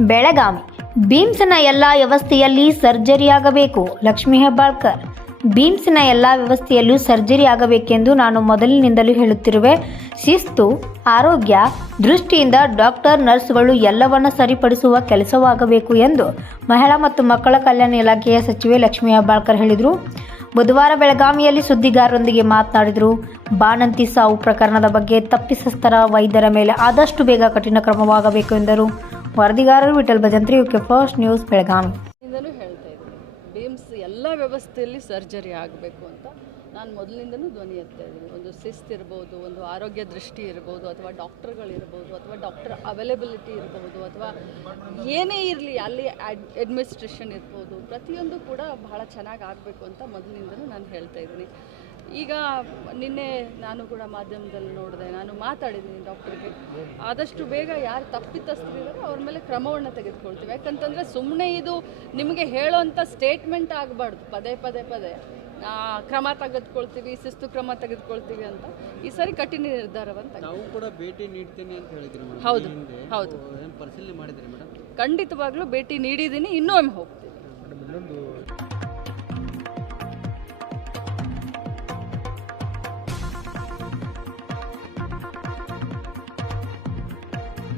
ಬೆಳಗಾವಿ. ಬೀಮ್ಸ್ನ ಎಲ್ಲ ವ್ಯವಸ್ಥೆಯಲ್ಲಿ ಸರ್ಜರಿ ಆಗಬೇಕು ಲಕ್ಷ್ಮೀ ಹೆಬ್ಬಾಳ್ಕರ್. ಬೀಮ್ಸ್ನ ಎಲ್ಲ ವ್ಯವಸ್ಥೆಯಲ್ಲೂ ಸರ್ಜರಿ ಆಗಬೇಕೆಂದು ನಾನು ಮೊದಲಿನಿಂದಲೂ ಹೇಳುತ್ತಿರುವೆ. ಶಿಸ್ತು, ಆರೋಗ್ಯ, ದೃಷ್ಟಿಯಿಂದ ಡಾಕ್ಟರ್, ನರ್ಸ್ಗಳು ಎಲ್ಲವನ್ನ ಸರಿಪಡಿಸುವ ಕೆಲಸವಾಗಬೇಕು ಎಂದು ಮಹಿಳಾ ಮತ್ತು ಮಕ್ಕಳ ಕಲ್ಯಾಣ ಇಲಾಖೆಯ ಸಚಿವೆ ಲಕ್ಷ್ಮೀ ಹೆಬ್ಬಾಳ್ಕರ್ ಹೇಳಿದರು. ಬುಧವಾರ ಬೆಳಗಾವಿಯಲ್ಲಿ ಸುದ್ದಿಗಾರರೊಂದಿಗೆ ಮಾತನಾಡಿದರು. ಬಾಣಂತಿ ಸಾವು ಪ್ರಕರಣದ ಬಗ್ಗೆ ತಪ್ಪಿಸಸ್ಥರ ವೈದ್ಯರ ಮೇಲೆ ಆದಷ್ಟು ಬೇಗ ಕಠಿಣ ಕ್ರಮವಾಗಬೇಕು ಎಂದರು. ವರದಿಗಾರರು Vittal Bhajantri, UK first news, Belagavi. ಹೇಳ್ತಾ ಇದ್ದೀನಿ. ಎಲ್ಲ ವ್ಯವಸ್ಥೆಯಲ್ಲಿ ಸರ್ಜರಿ ಆಗಬೇಕು ಅಂತ ನಾನು ಮೊದಲಿಂದನೂ ಧ್ವನಿ ಎತ್ತಾ ಇದ್ದೀನಿ. ಒಂದು ಶಿಸ್ತ್ ಇರ್ಬೋದು, ಒಂದು ಆರೋಗ್ಯ ದೃಷ್ಟಿ ಇರ್ಬೋದು, ಅಥವಾ ಡಾಕ್ಟರ್ಗಳಿರ್ಬೋದು ಅಥವಾ ಡಾಕ್ಟರ್ ಅವೈಲೇಬಿಲಿಟಿ ಇರ್ಬೋದು, ಅಥವಾ ಏನೇ ಇರಲಿ ಅಲ್ಲಿ ಅಡ್ಮಿನಿಸ್ಟ್ರೇಷನ್ ಇರ್ಬೋದು, ಪ್ರತಿಯೊಂದು ಕೂಡ ಬಹಳ ಚೆನ್ನಾಗಿ ಆಗಬೇಕು ಅಂತ ಮೊದಲಿಂದಲೂ ನಾನು ಹೇಳ್ತಾ ಇದ್ದೀನಿ. ಈಗ ನಿನ್ನೆ ನಾನು ಕೂಡ ಮಾಧ್ಯಮದಲ್ಲಿ ನೋಡಿದೆ. ನಾನು ಮಾತಾಡಿದ್ದೀನಿ ಡಾಕ್ಟರ್ಗೆ. ಆದಷ್ಟು ಬೇಗ ಯಾರು ತಪ್ಪಿತಸ್ಥರಿದ್ದಾರೆ ಅವ್ರ ಮೇಲೆ ಕ್ರಮವನ್ನು ತೆಗೆದುಕೊಳ್ತೀವಿ. ಯಾಕಂತಂದರೆ ಸುಮ್ಮನೆ ಇದು ನಿಮಗೆ ಹೇಳೋವಂಥ ಸ್ಟೇಟ್ಮೆಂಟ್ ಆಗಬಾರ್ದು. ಪದೇ ಪದೇ ಪದೇ. ಆ, ಕ್ರಮ ತೆಗೆದುಕೊಳ್ತೀವಿ ಶಿಸ್ತು ಕ್ರಮ ತೆಗೆದುಕೊಳ್ತೀವಿ ಅಂತ. ಈ ಸರಿ ಕಠಿಣ ನಿರ್ಧಾರವಂತ ನಾವು ಕೂಡ ಭೇಟಿ ನೀಡ್ತೀನಿ ಅಂತ ಹೇಳಿದ್ರು ಹೌದು, ಹೌದು. ಪರಿಶೀಲನೆ ಮಾಡಿದ್ರಿ ಮೇಡಮ್? ಖಂಡಿತವಾಗ್ಲೂ ಭೇಟಿ ನೀಡಿದ್ದೀನಿ ಇನ್ನೂ ಒಮ್ಮೆ ಹೋಗ್ತೀನಿ